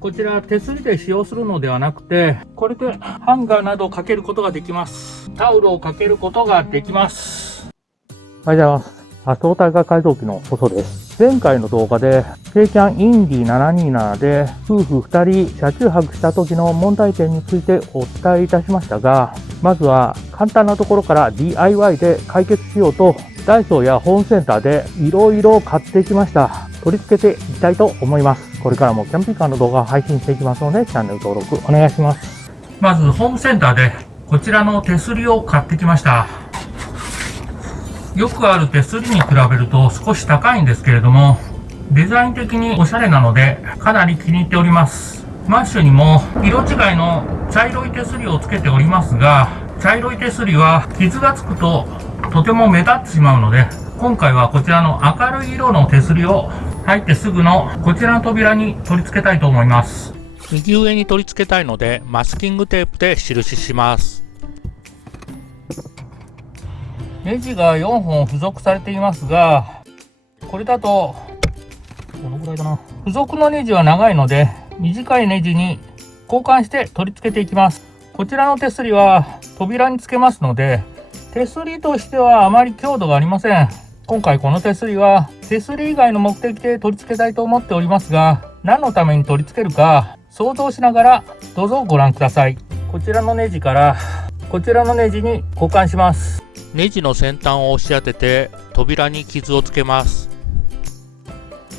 こちら手すりで使用するのではなくて、これでハンガーなどをかけることができます。タオルをかけることができます。おはようございます。発動体が改造機の細です。前回の動画で、ケイキャンインディ727で夫婦2人車中泊した時の問題点についてお伝えいたしましたが、まずは簡単なところから DIY で解決しようと、ダイソーやホームセンターでいろいろ買ってきました。取り付けていきたいと思います。これからもキャンピングカーの動画を配信していきますので、チャンネル登録お願いします。まずホームセンターでこちらの手すりを買ってきました。よくある手すりに比べると少し高いんですけれども、デザイン的におしゃれなのでかなり気に入っております。マッシュにも色違いの茶色い手すりをつけておりますが、茶色い手すりは傷がつくととても目立ってしまうので、今回はこちらの明るい色の手すりを入ってすぐのこちらの扉に取り付けたいと思います。右上に取り付けたいのでマスキングテープで印します。ネジが4本付属されていますが、これだとどのぐらいかな。付属のネジは長いので短いネジに交換して取り付けていきます。こちらの手すりは扉につけますので、手すりとしてはあまり強度がありません。今回この手すりは手すり以外の目的で取り付けたいと思っておりますが、何のために取り付けるか想像しながらどうぞご覧ください。こちらのネジからこちらのネジに交換します。ネジの先端を押し当てて扉に傷をつけます。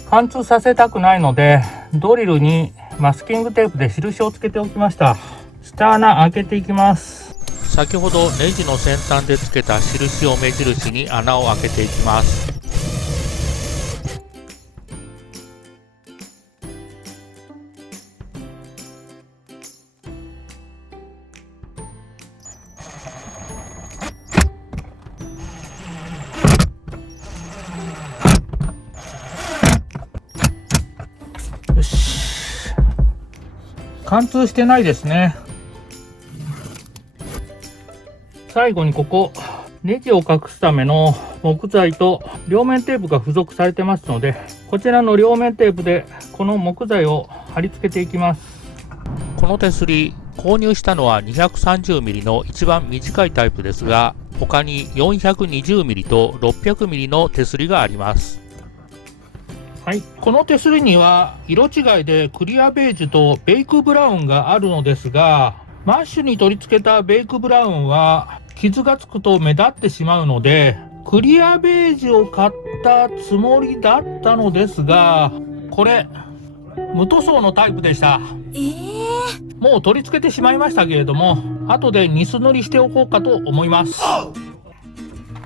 貫通させたくないのでドリルにマスキングテープで印をつけておきました。下穴開けていきます。先ほどネジの先端でつけた印を目印に穴を開けていきます。よし、貫通してないですね。最後にここネジを隠すための木材と両面テープが付属されてますので、こちらの両面テープでこの木材を貼り付けていきます。この手すり購入したのは 230mm の一番短いタイプですが、他に 420mm と 600mm の手すりがあります。はい、この手すりには色違いでクリアベージュとベイクブラウンがあるのですが、マッシュに取り付けたベイクブラウンは傷がつくと目立ってしまうので、クリアベージュを買ったつもりだったのですが、これ無塗装のタイプでした。もう取り付けてしまいましたけれども、後でニス塗りしておこうかと思います。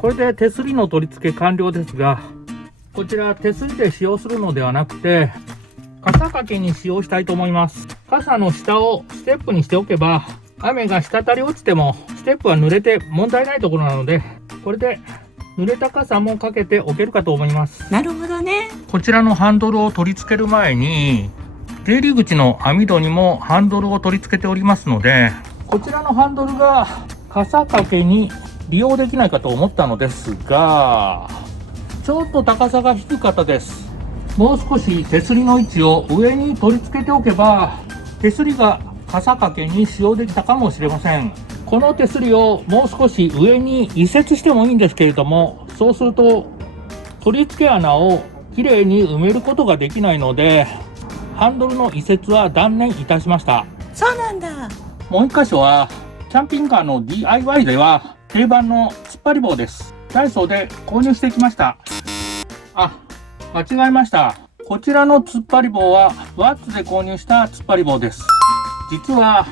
これで手すりの取り付け完了ですが、こちら手すりで使用するのではなくて傘掛けに使用したいと思います。傘の下をステップにしておけば、雨が滴り落ちてもステップは濡れて問題ないところなので、これで濡れた傘もかけておけるかと思います。なるほどね。こちらのハンドルを取り付ける前に出入り口の網戸にもハンドルを取り付けておりますので、こちらのハンドルが傘掛けに利用できないかと思ったのですが、ちょっと高さが低かったです。もう少し手すりの位置を上に取り付けておけば、手すりが傘掛けに使用できたかもしれません。この手すりをもう少し上に移設してもいいんですけれども、そうすると取り付け穴をきれいに埋めることができないので、ハンドルの移設は断念いたしました。そうなんだ。もう一箇所はキャンピングカーの DIY では定番の突っ張り棒です。ダイソーで購入してきました。間違えました。こちらの突っ張り棒はワッツで購入した突っ張り棒です。実は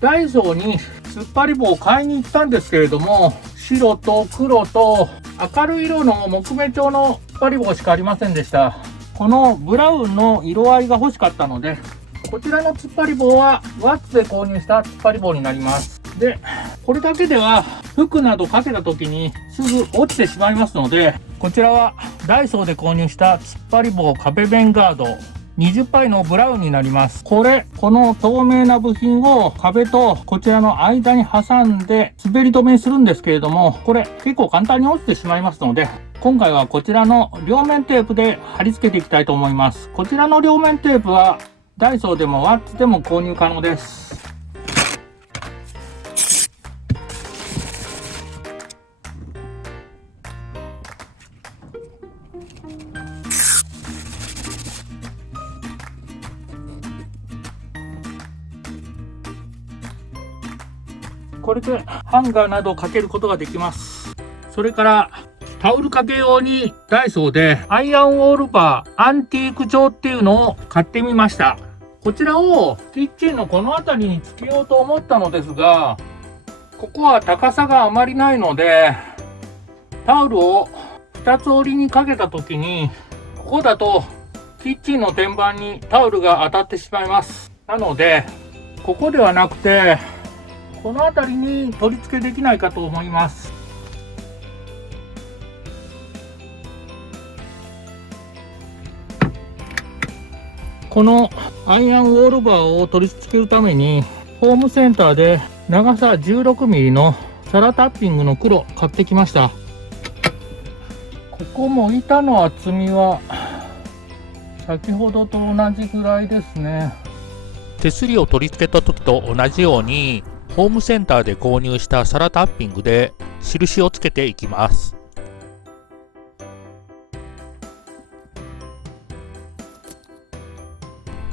ダイソーに突っ張り棒を買いに行ったんですけれども、白と黒と明るい色の木目調の突っ張り棒しかありませんでした。このブラウンの色合いが欲しかったので、こちらの突っ張り棒はワッツで購入した突っ張り棒になります。で、これだけでは服などかけた時にすぐ落ちてしまいますので、こちらはダイソーで購入した突っ張り棒壁弁ガード20パイのブラウンになります。この透明な部品を壁とこちらの間に挟んで滑り止めにするんですけれども、これ結構簡単に落ちてしまいますので、今回はこちらの両面テープで貼り付けていきたいと思います。こちらの両面テープはダイソーでもワッツでも購入可能です。これでハンガーなどをかけることができます。それからタオル掛け用にダイソーでアイアンウォールバーアンティーク調っていうのを買ってみました。こちらをキッチンのこの辺りにつけようと思ったのですが、ここは高さがあまりないので、タオルを2つ折りにかけた時に、ここだとキッチンの天板にタオルが当たってしまいます。なのでここではなくてこの辺りに取り付けできないかと思います。このアイアンウォールバーを取り付けるためにホームセンターで長さ 16mm のサラタッピングの黒買ってきました。ここも板の厚みは先ほどと同じぐらいですね。手すりを取り付けた時と同じようにホームセンターで購入したサラタッピングで印をつけていきます。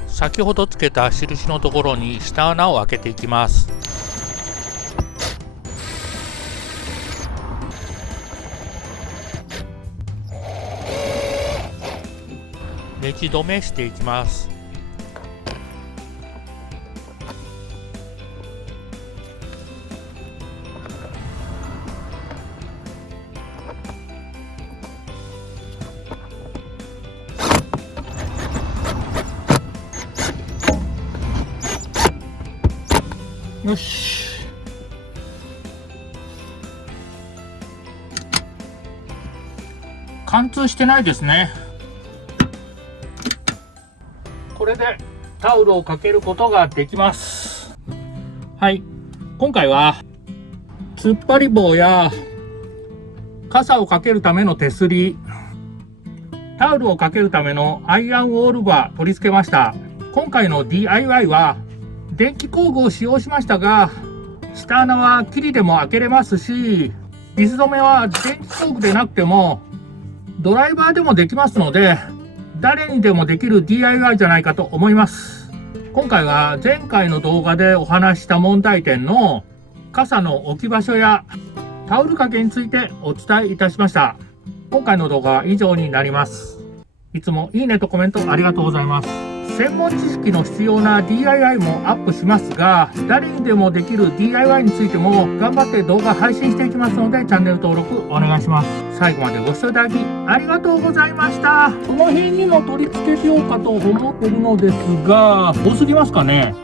先ほどつけた印のところに下穴を開けていきます。ネジ止めしていきます。よし。貫通してないですね。これでタオルをかけることができます。はい。今回は突っ張り棒や傘をかけるための手すり、タオルをかけるためのアイアンウォールバー取り付けました。今回の DIY は電気工具を使用しましたが、下穴はキリでも開けれますし、ビス止めは電気工具でなくてもドライバーでもできますので、誰にでもできる DIY じゃないかと思います。今回は前回の動画でお話した問題点の傘の置き場所やタオル掛けについてお伝えいたしました。今回の動画は以上になります。いつもいいねとコメントありがとうございます。専門知識の必要な DIY もアップしますが、誰にでもできる DIY についても頑張って動画配信していきますので、チャンネル登録お願いします。最後までご視聴いただきありがとうございました。この辺にも取り付けようかと思ってるのですが、多すぎますかね。